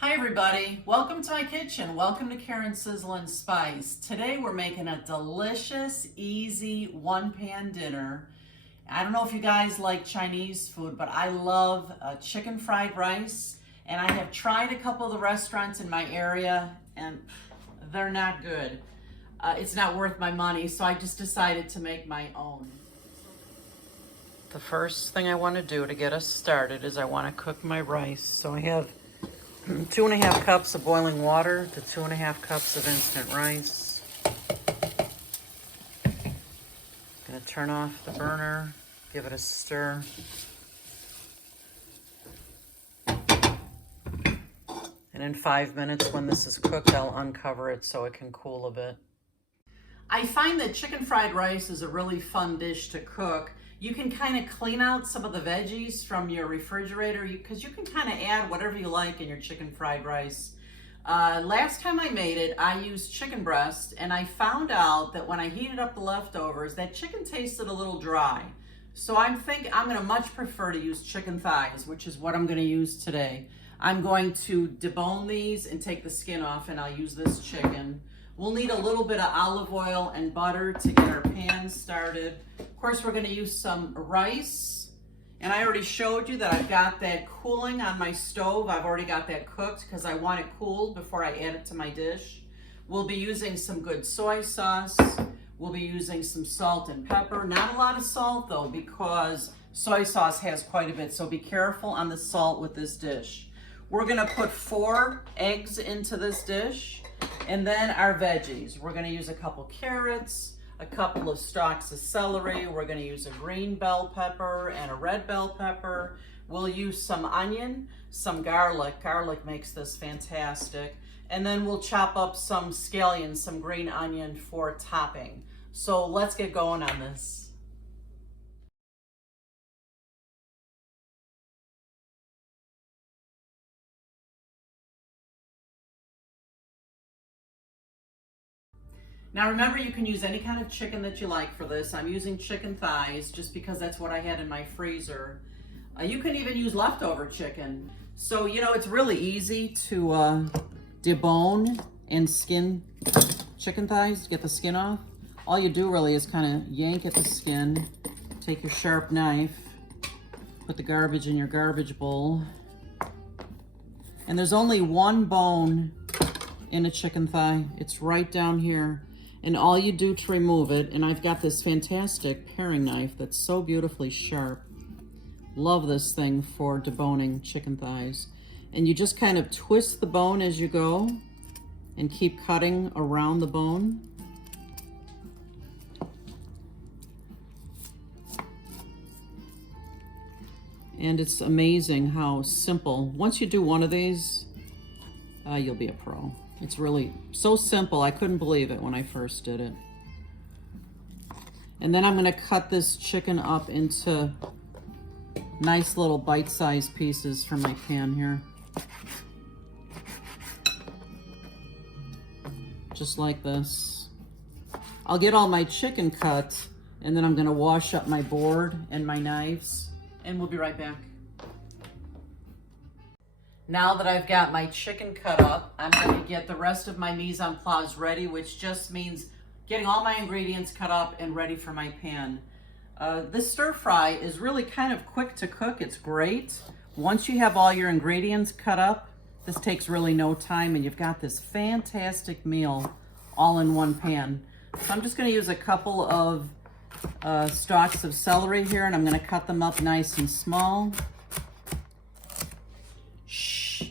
Hi everybody, welcome to my kitchen. Welcome to Karen's Sizzle and Spice. Today we're making a delicious, easy one-pan dinner. I don't know if you guys like Chinese food, but I love chicken fried rice. And I have tried a couple of the restaurants in my area and they're not good. It's not worth my money, so I just decided to make my own. The first thing I want to do to get us started is I want to cook my rice. So I have 2.5 cups of boiling water to 2.5 cups of instant rice. Gonna turn off the burner, give it a stir. And in 5 minutes, when this is cooked, I'll uncover it so it can cool a bit. I find that chicken fried rice is a really fun dish to cook. You can kind of clean out some of the veggies from your refrigerator because you can kind of add whatever you like in your chicken fried rice. Last time I made it, I used chicken breast, and I found out that when I heated up the leftovers, that chicken tasted a little dry. So I'm going to much prefer to use chicken thighs, which is what I'm going to use today. I'm going to debone these and take the skin off, and I'll use this chicken. We'll need a little bit of olive oil and butter to get our pan started. Of course, we're going to use some rice. And I already showed you that I've got that cooling on my stove. I've already got that cooked because I want it cooled before I add it to my dish. We'll be using some good soy sauce. We'll be using some salt and pepper. Not a lot of salt though, because soy sauce has quite a bit. So be careful on the salt with this dish. We're going to put 4 eggs into this dish. And then our veggies. We're going to use a couple carrots, a couple of stalks of celery. We're going to use a green bell pepper and a red bell pepper. We'll use some onion, some garlic. Garlic makes this fantastic. And then we'll chop up some scallions, some green onion for topping. So let's get going on this. Now remember, you can use any kind of chicken that you like for this. I'm using chicken thighs just because that's what I had in my freezer. You can even use leftover chicken. So, you know, it's really easy to debone and skin chicken thighs to get the skin off. All you do really is kind of yank at the skin, take your sharp knife, put the garbage in your garbage bowl. And there's only one bone in a chicken thigh. It's right down here. And all you do to remove it, and I've got this fantastic paring knife that's so beautifully sharp. Love this thing for deboning chicken thighs. And you just kind of twist the bone as you go and keep cutting around the bone. And it's amazing how simple. Once you do one of these, you'll be a pro. It's really so simple. I couldn't believe it when I first did it. And then I'm going to cut this chicken up into nice little bite-sized pieces for my pan here. Just like this. I'll get all my chicken cut, and then I'm going to wash up my board and my knives, and we'll be right back. Now that I've got my chicken cut up, I'm going to get the rest of my mise en place ready, which just means getting all my ingredients cut up and ready for my pan. This stir fry is really kind of quick to cook. It's great. Once you have all your ingredients cut up, this takes really no time, and you've got this fantastic meal all in one pan. So I'm just going to use a couple of stalks of celery here, and I'm going to cut them up nice and small. Shh,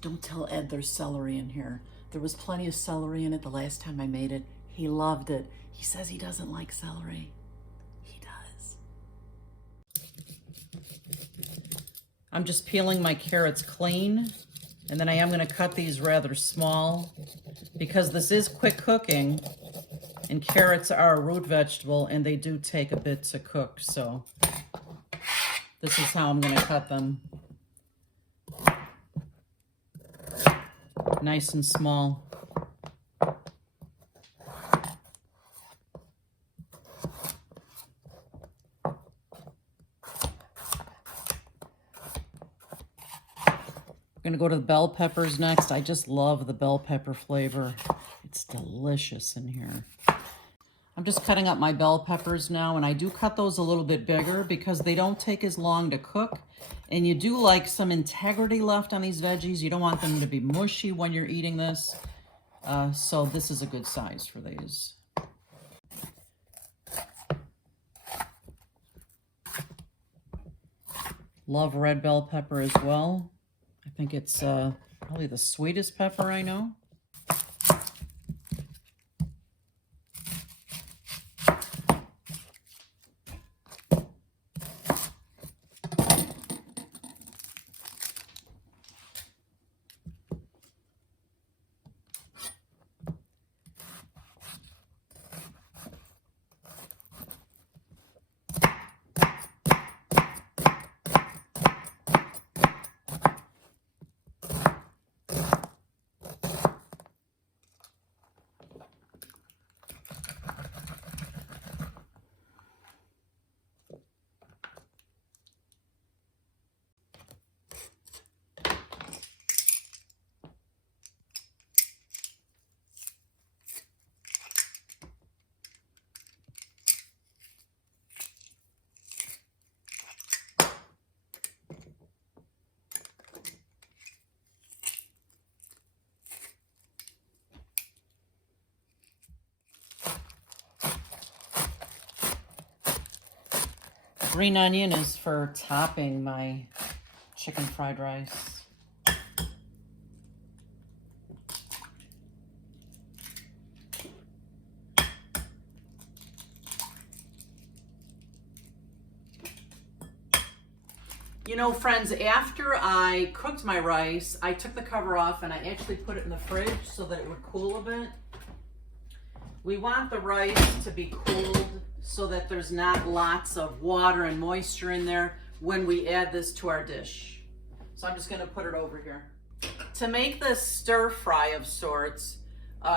don't tell Ed there's celery in here. There was plenty of celery in it the last time I made it. He loved it. He says he doesn't like celery. He does. I'm just peeling my carrots clean, and then I am going to cut these rather small because this is quick cooking, and carrots are a root vegetable and they do take a bit to cook. So this is how I'm going to cut them. Nice and small. We're going to go to the bell peppers next. I just love the bell pepper flavor. It's delicious in here. I'm just cutting up my bell peppers now, and I do cut those a little bit bigger because they don't take as long to cook. And you do like some integrity left on these veggies. You don't want them to be mushy when you're eating this. So this is a good size for these. Love red bell pepper as well. I think it's probably the sweetest pepper I know. Green onion is for topping my chicken fried rice. You know, friends, after I cooked my rice, I took the cover off and I actually put it in the fridge so that it would cool a bit. We want the rice to be cooled so that there's not lots of water and moisture in there when we add this to our dish. So I'm just going to put it over here. To make this stir fry of sorts,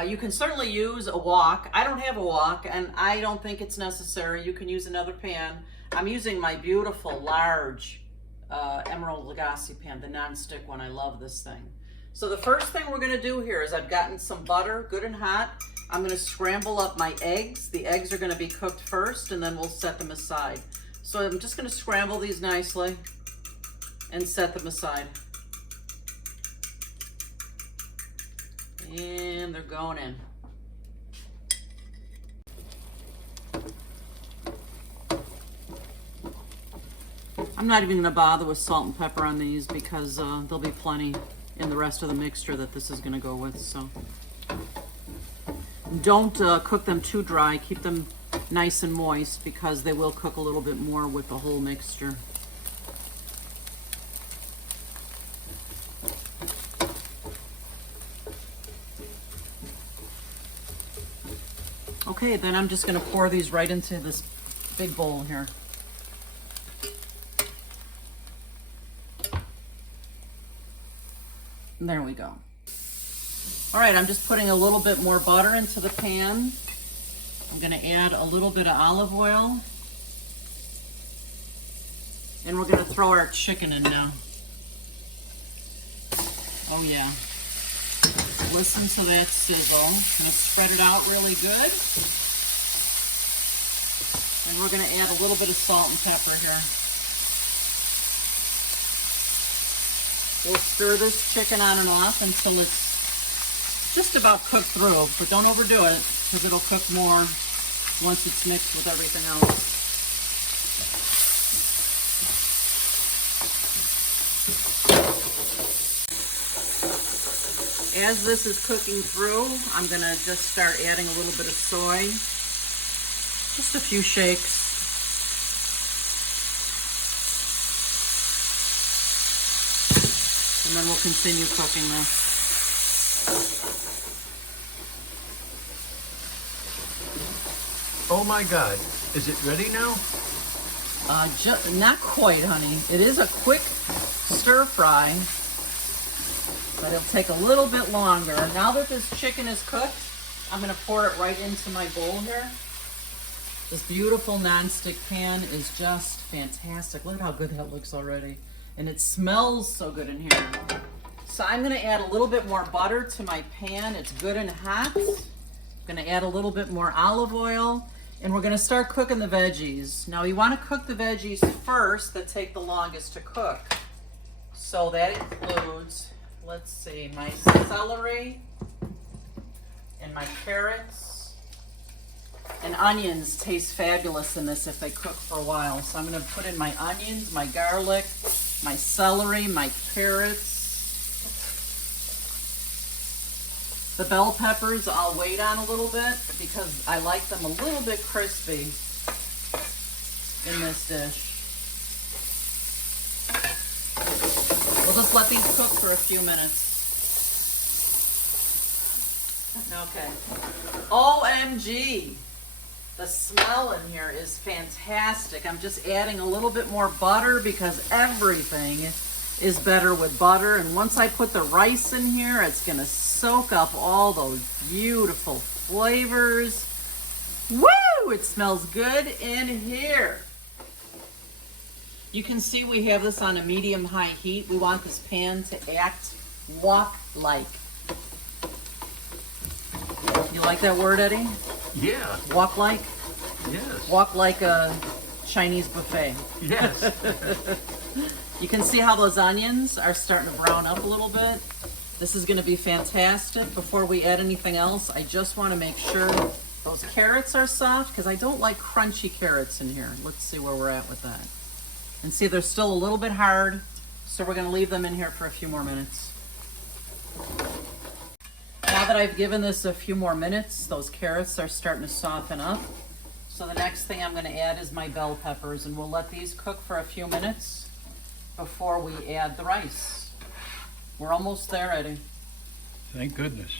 you can certainly use a wok. I don't have a wok and I don't think it's necessary. You can use another pan. I'm using my beautiful large Emerald Lagasse pan, the non-stick one. I love this thing. So the first thing we're going to do here is I've gotten some butter good and hot. I'm going to scramble up my eggs. The eggs are going to be cooked first and then we'll set them aside. So I'm just going to scramble these nicely and set them aside. And they're going in. I'm not even going to bother with salt and pepper on these because there'll be plenty in the rest of the mixture that this is going to go with. So don't cook them too dry. Keep them nice and moist because they will cook a little bit more with the whole mixture. Okay, then I'm just going to pour these right into this big bowl here. And there we go. All right, I'm just putting a little bit more butter into the pan. I'm going to add a little bit of olive oil. And we're going to throw our chicken in now. Oh yeah. Listen to that sizzle. I'm going to spread it out really good. And we're going to add a little bit of salt and pepper here. We'll stir this chicken on and off until it's just about cooked through, but don't overdo it because it'll cook more once it's mixed with everything else. As this is cooking through, I'm going to just start adding a little bit of soy. Just a few shakes. And then we'll continue cooking this. Oh my God, is it ready now? Not quite, honey. It is a quick stir fry, but it'll take a little bit longer. Now that this chicken is cooked, I'm going to pour it right into my bowl here. This beautiful non-stick pan is just fantastic. Look at how good that looks already. And it smells so good in here. So I'm gonna add a little bit more butter to my pan. It's good and hot. I'm gonna add a little bit more olive oil, and we're gonna start cooking the veggies. Now you wanna cook the veggies first that take the longest to cook. So that includes, let's see, my celery and my carrots. And onions taste fabulous in this if they cook for a while. So I'm gonna put in my onions, my garlic, my celery, my carrots. The bell peppers I'll wait on a little bit because I like them a little bit crispy in this dish. We'll just let these cook for a few minutes. Okay. OMG. The smell in here is fantastic. I'm just adding a little bit more butter because everything is better with butter. And once I put the rice in here, it's gonna soak up all those beautiful flavors. Woo! It smells good in here. You can see we have this on a medium-high heat. We want this pan to act wok-like. You like that word, Eddie? Yeah. Wok-like? Yes. Walk like a Chinese buffet. Yes. You can see how those onions are starting to brown up a little bit. This is going to be fantastic. Before we add anything else, I just want to make sure those carrots are soft because I don't like crunchy carrots in here. Let's see where we're at with that. And see, they're still a little bit hard, so we're going to leave them in here for a few more minutes. Now that I've given this a few more minutes, those carrots are starting to soften up. So the next thing I'm going to add is my bell peppers, and we'll let these cook for a few minutes before we add the rice. We're almost there, Eddie. Thank goodness.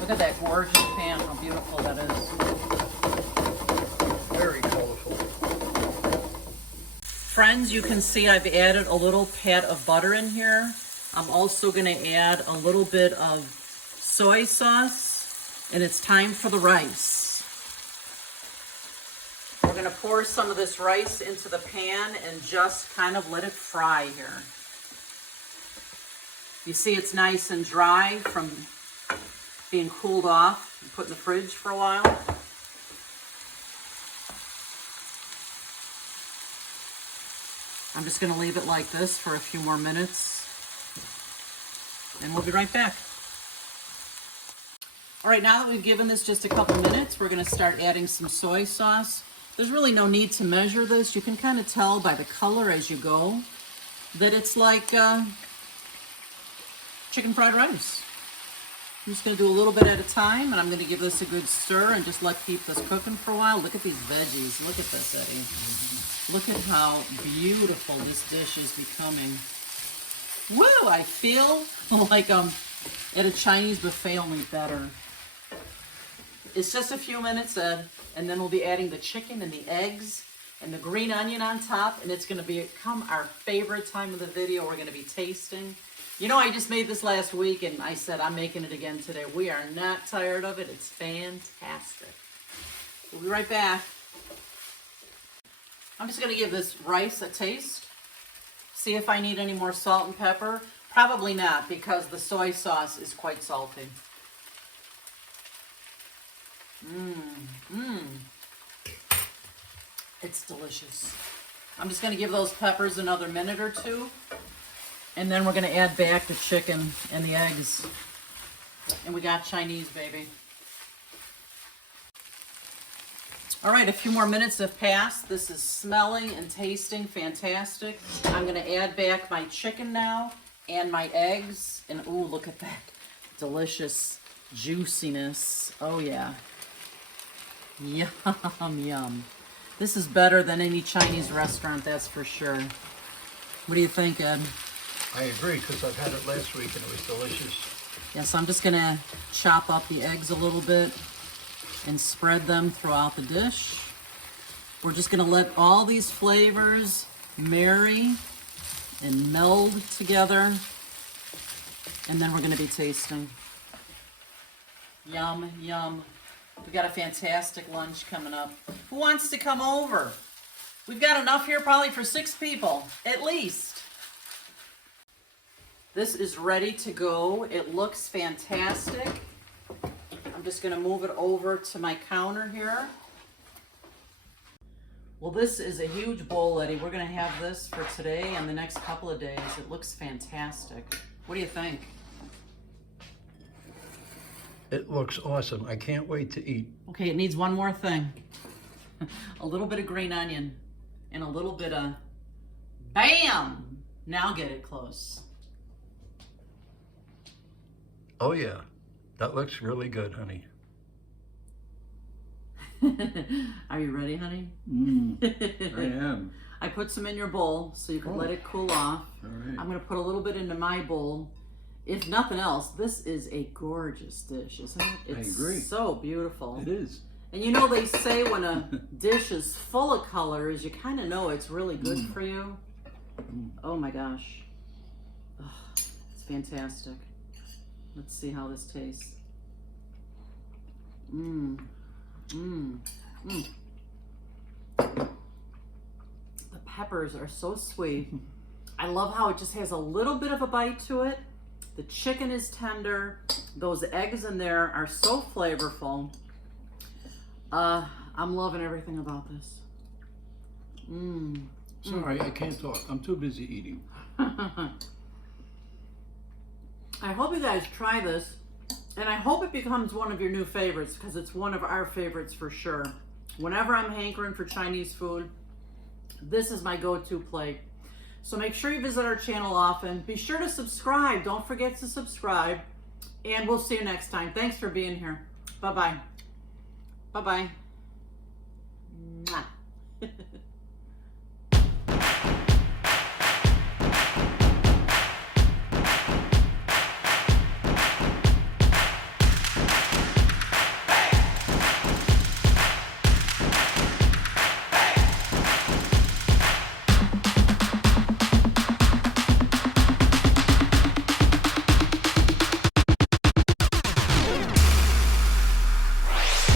Look at that gorgeous pan, how beautiful that is. Very colorful. Friends, you can see I've added a little pat of butter in here. I'm also going to add a little bit of soy sauce, and it's time for the rice. We're going to pour some of this rice into the pan and just kind of let it fry here. You see it's nice and dry from being cooled off and put in the fridge for a while. I'm just going to leave it like this for a few more minutes, and we'll be right back. All right, now that we've given this just a couple minutes, we're going to start adding some soy sauce. There's really no need to measure this. You can kind of tell by the color as you go that it's like chicken fried rice. I'm just going to do a little bit at a time, and I'm going to give this a good stir and just keep this cooking for a while. Look at these veggies. Look at this, Eddie. Look at how beautiful this dish is becoming. Woo! I feel like I'm at a Chinese buffet, only better. It's just a few minutes, Ed, and then we'll be adding the chicken and the eggs and the green onion on top, and it's going to become our favorite time of the video. We're going to be tasting. You know, I just made this last week, and I said I'm making it again today. We are not tired of it. It's fantastic. We'll be right back. I'm just going to give this rice a taste. See if I need any more salt and pepper. Probably not, because the soy sauce is quite salty. It's delicious. I'm just going to give those peppers another minute or two, and then we're going to add back the chicken and the eggs. And we got Chinese, baby. All right, a few more minutes have passed. This is smelling and tasting fantastic. I'm going to add back my chicken now and my eggs. And ooh, look at that delicious juiciness. Oh yeah. Yum, yum. This is better than any Chinese restaurant, that's for sure. What do you think, Ed? I agree, because I've had it last week and it was delicious. Yeah, so I'm just going to chop up the eggs a little bit and spread them throughout the dish. We're just going to let all these flavors marry and meld together, and then we're going to be tasting. Yum, yum. We got a fantastic lunch coming up. Who wants to come over? We've got enough here probably for 6 people, at least. This is ready to go. It looks fantastic. I'm just gonna move it over to my counter here. Well, this is a huge bowl, Eddie. We're gonna have this for today and the next couple of days. It looks fantastic. What do you think? It looks awesome. I can't wait to eat. Okay, it needs one more thing. A little bit of green onion and a little bit of bam! Now get it close. Oh yeah, that looks really good, honey. Are you ready, honey? I am. I put some in your bowl so you can let it cool off. All right. I'm gonna put a little bit into my bowl. If nothing else, this is a gorgeous dish, isn't it? It's agree. so beautiful. It is. And you know they say when a dish is full of colors, you kind of know it's really good for you. Oh my gosh. Ugh, it's fantastic. Let's see how this tastes. Mmm. Mmm. Mmm. The peppers are so sweet. I love how it just has a little bit of a bite to it. The chicken is tender. Those eggs in there are so flavorful. I'm loving everything about this. Mmm. Sorry, I can't talk. I'm too busy eating. I hope you guys try this, and I hope it becomes one of your new favorites, because it's one of our favorites for sure. Whenever I'm hankering for Chinese food, this is my go-to plate. So make sure you visit our channel often. Be sure to subscribe. Don't forget to subscribe, and we'll see you next time. Thanks for being here. Bye-bye. Bye-bye. Mwah.